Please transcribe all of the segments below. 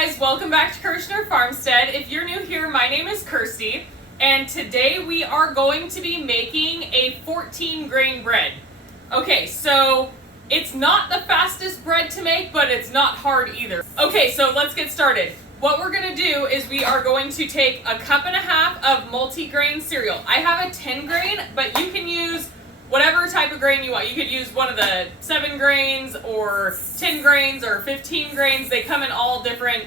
guys, welcome back to Kirshner Farmstead. If you're new here, my name is Kirsty, and today we are going to be making a 14 grain bread. Okay, so it's not the fastest bread to make, but it's not hard either. Okay, so let's get started. What we're gonna do is we are going to take a cup and a half of multi-grain cereal. I have a 10 grain, but you can use whatever type of grain you want. You could use one of the 7 grains or 10 grains or 15 grains. They come in all different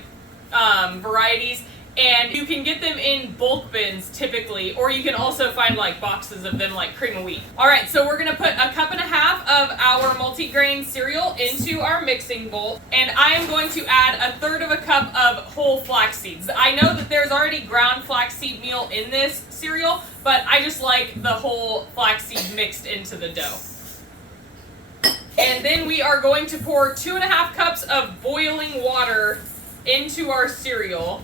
varieties, and you can get them in bulk bins typically, or you can also find like boxes of them like Cream of Wheat. All right, so we're gonna put a cup and a half of our multi-grain cereal into our mixing bowl, and I am going to add 1/3 of a cup of whole flax seeds. I know that there's already ground flaxseed meal in this cereal, but I just like the whole flaxseed mixed into the dough. And then we are going to pour 2.5 cups of boiling water into our cereal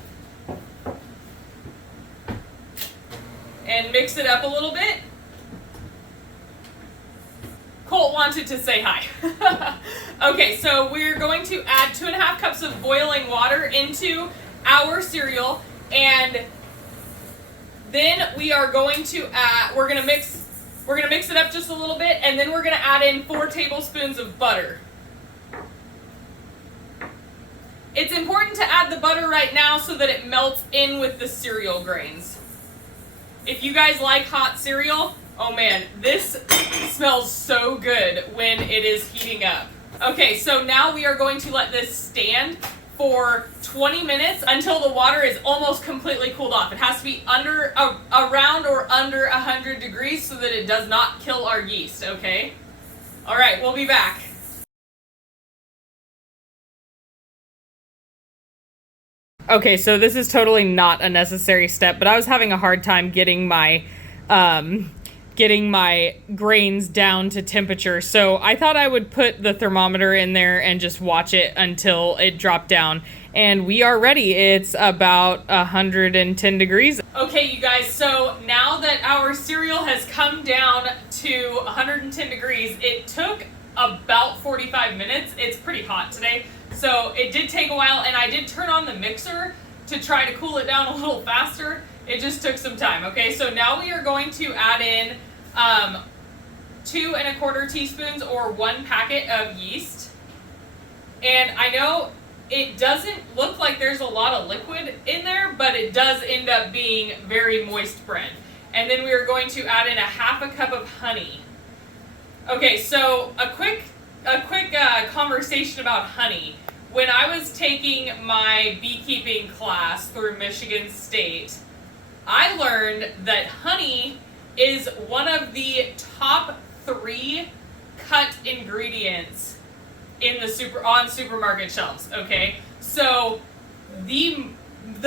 and mix it up a little bit. Colt wanted to say hi. Okay, so we're going to add 2.5 cups of boiling water into our cereal, and then we are going to add, we're gonna mix it up just a little bit, and then we're gonna add in 4 tablespoons of butter. It's important to add the butter right now so that it melts in with the cereal grains. If you guys like hot cereal, oh man, this smells so good when it is heating up. Okay, so now we are going to let this stand for 20 minutes until the water is almost completely cooled off. It has to be around or under 100 degrees so that it does not kill our yeast, okay? All right, we'll be back. Okay, so this is totally not a necessary step, but I was having a hard time getting my grains down to temperature, so I thought I would put the thermometer in there and just watch it until it dropped down. And we are ready. It's about 110 degrees. Okay, you guys, so now that our cereal has come down to 110 degrees, it took about 45 minutes. It's pretty hot today, so it did take a while, and I did turn on the mixer to try to cool it down a little faster. It just took some time. Okay, so now we are going to add in 2 1/4 teaspoons or 1 packet of yeast. And I know it doesn't look like there's a lot of liquid in there, but it does end up being very moist bread. And then we are going to add in 1/2 cup of honey. Okay, so a quick conversation about honey. When I was taking my beekeeping class through Michigan State, I learned that honey is one of the top 3 cut ingredients in the on supermarket shelves. Okay, so the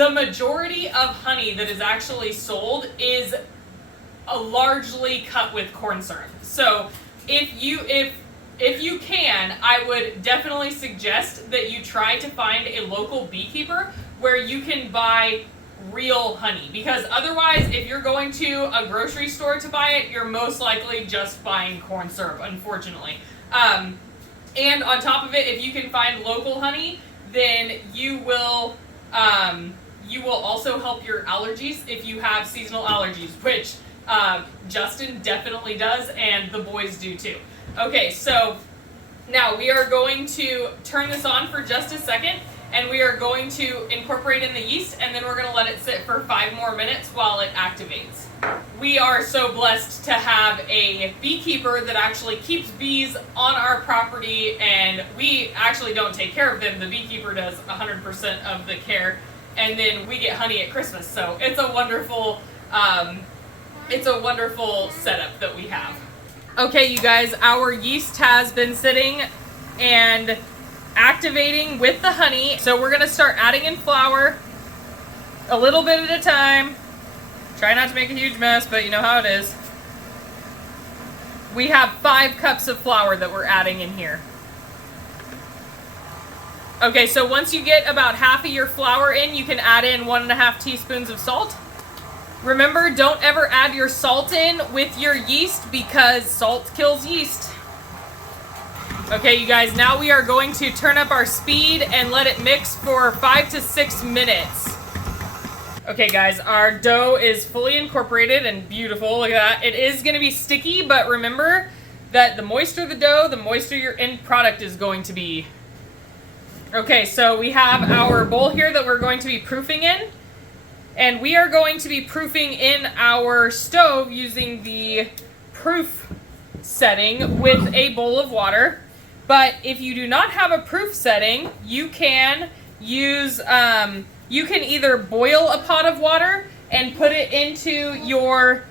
majority of honey that is actually sold is largely cut with corn syrup. So if you can, I would definitely suggest that you try to find a local beekeeper where you can buy real honey, because otherwise, if you're going to a grocery store to buy it, you're most likely just buying corn syrup, unfortunately. And on top of it, if you can find local honey, then you will also help your allergies if you have seasonal allergies, which Justin definitely does, and the boys do too. Okay, so now we are going to turn this on for just a second, and we are going to incorporate in the yeast, and then we're going to let it sit for 5 more minutes while it activates. We are so blessed to have a beekeeper that actually keeps bees on our property, and we actually don't take care of them. The beekeeper does 100% of the care, and then we get honey at Christmas. So it's a wonderful setup that we have. Okay, you guys, our yeast has been sitting and activating with the honey. So we're gonna start adding in flour a little bit at a time. Try not to make a huge mess, but you know how it is. We have 5 cups of flour that we're adding in here. Okay, so once you get about half of your flour in, you can add in 1.5 teaspoons of salt. Remember, don't ever add your salt in with your yeast because salt kills yeast. Okay, you guys, now we are going to turn up our speed and let it mix for 5 to 6 minutes. Okay, guys, our dough is fully incorporated and beautiful. Look at that. It is going to be sticky, but remember that the moister the dough, the moister your end product is going to be. Okay, so we have our bowl here that we're going to be proofing in. And we are going to be proofing in our stove using the proof setting with a bowl of water. But if you do not have a proof setting, you can use, you can either boil a pot of water and put it into your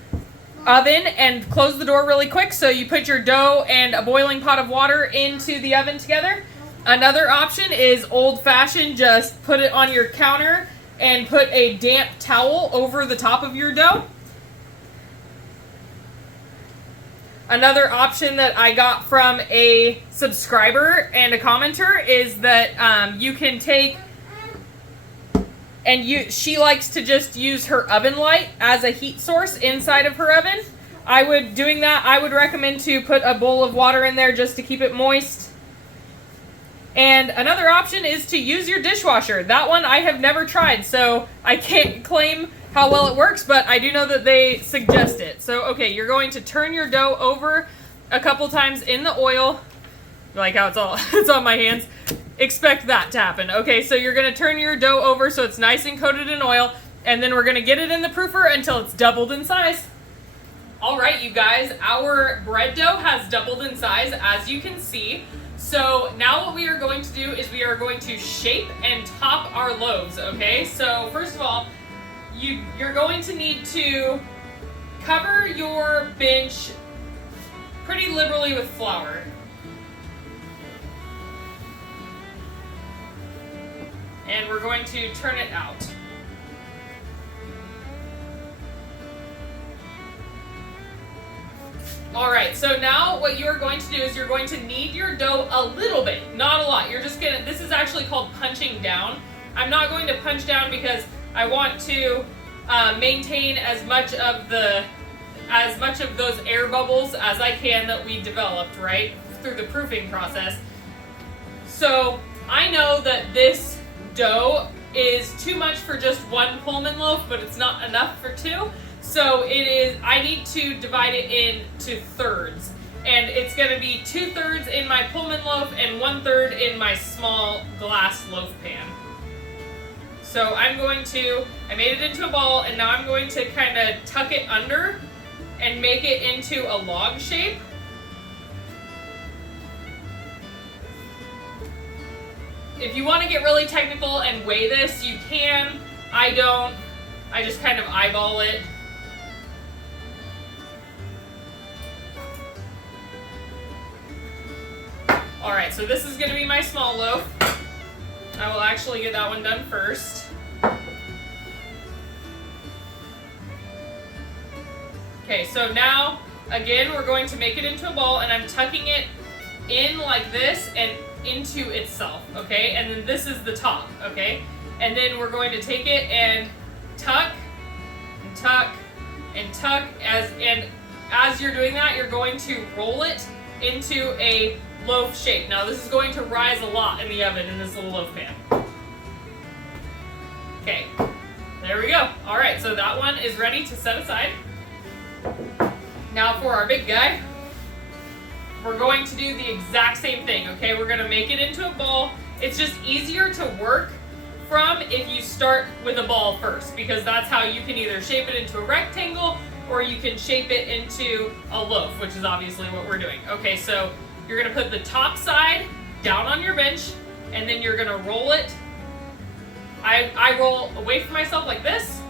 oven and close the door really quick. So you put your dough and a boiling pot of water into the oven together. Another option is old-fashioned, just put it on your counter and put a damp towel over the top of your dough. Another option that I got from a subscriber and a commenter is that you can take, and she likes to just use her oven light as a heat source inside of her oven. I would recommend to put a bowl of water in there just to keep it moist. And another option is to use your dishwasher. That one I have never tried, so I can't claim how well it works, but I do know that they suggest it. So, okay, you're going to turn your dough over a couple times in the oil. Like how it's on my hands. Expect that to happen. Okay, so you're going to turn your dough over so it's nice and coated in oil, and then we're going to get it in the proofer until it's doubled in size. All right, you guys, our bread dough has doubled in size, as you can see. So now what we are going to do is we are going to shape and top our loaves, okay? So first of all, you're going to need to cover your bench pretty liberally with flour. And we're going to turn it out. Alright, so now what you're going to do is you're going to knead your dough a little bit, not a lot. This is actually called punching down. I'm not going to punch down because I want to maintain as much of those air bubbles as I can that we developed, right, through the proofing process. So I know that this dough is too much for just one Pullman loaf, but it's not enough for two. So I need to divide it into thirds. And it's going to be 2/3 in my Pullman loaf and 1/3 in my small glass loaf pan. So I made it into a ball, and now I'm going to kind of tuck it under and make it into a log shape. If you want to get really technical and weigh this, you can. I don't. I just kind of eyeball it. Alright, so this is going to be my small loaf. I will actually get that one done first. Okay, so now, again, we're going to make it into a ball, and I'm tucking it in like this and into itself, okay? And then this is the top, okay? And then we're going to take it and tuck, and tuck, and tuck. As you're doing that, you're going to roll it into a loaf shape. Now this is going to rise a lot in the oven in this little loaf pan. Okay, there we go. All right, so that one is ready to set aside. Now for our big guy, we're going to do the exact same thing, okay? We're gonna make it into a ball. It's just easier to work from if you start with a ball first, because that's how you can either shape it into a rectangle or you can shape it into a loaf, which is obviously what we're doing. Okay, so you're gonna put the top side down on your bench, and then you're gonna roll it. I roll away from myself like this.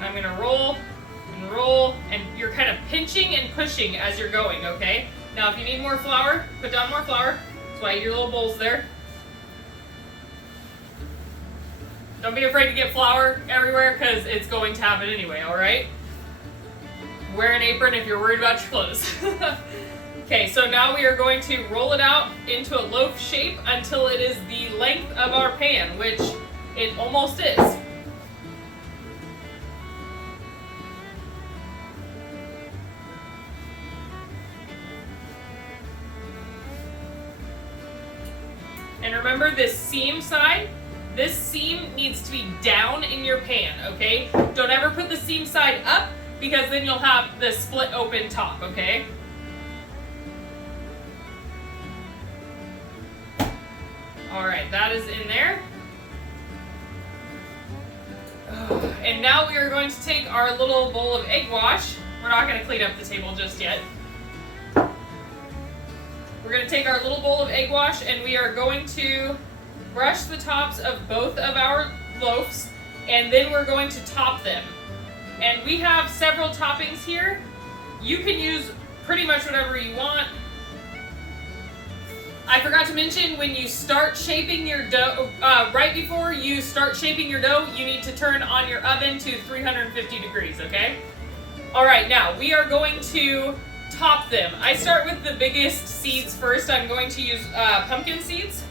I'm gonna roll and roll, and you're kind of pinching and pushing as you're going, okay? Now if you need more flour, put down more flour. That's why your little bowl's there. Don't be afraid to get flour everywhere, because it's going to happen anyway, alright? Wear an apron if you're worried about your clothes. Okay, so now we are going to roll it out into a loaf shape until it is the length of our pan, which it almost is. And remember this seam side, this seam needs to be down in your pan, okay? Don't ever put the seam side up because then you'll have the split open top, okay? All right, that is in there. And now we are going to take our little bowl of egg wash. We're not going to clean up the table just yet. We're going to take our little bowl of egg wash and we are going to brush the tops of both of our loaves, and then we're going to top them. And we have several toppings here. You can use pretty much whatever you want. I forgot to mention, when you start shaping your dough, right before you start shaping your dough, you need to turn on your oven to 350 degrees, okay? All right, now we are going to top them. I start with the biggest seeds first. I'm going to use pumpkin seeds.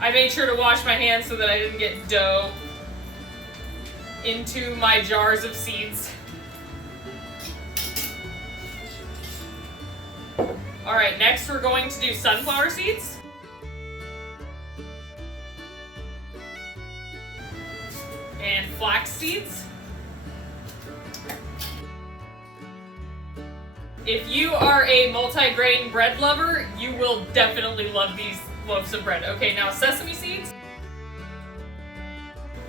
I made sure to wash my hands so that I didn't get dough into my jars of seeds. All right, next we're going to do sunflower seeds. And flax seeds. If you are a multi-grain bread lover, you will definitely love these loaves of bread. Okay, now sesame seeds.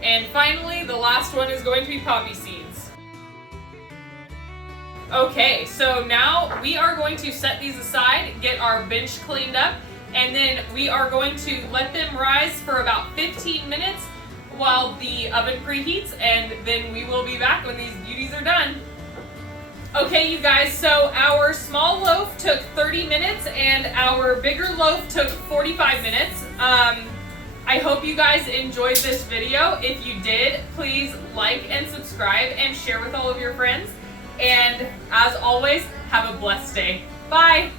And finally, the last one is going to be poppy seeds. Okay, so now we are going to set these aside, get our bench cleaned up, and then we are going to let them rise for about 15 minutes while the oven preheats, and then we will be back when these beauties are done. Okay, you guys, so our small loaf took 30 minutes and our bigger loaf took 45 minutes. I hope you guys enjoyed this video. If you did, please like and subscribe and share with all of your friends. And as always, have a blessed day. Bye!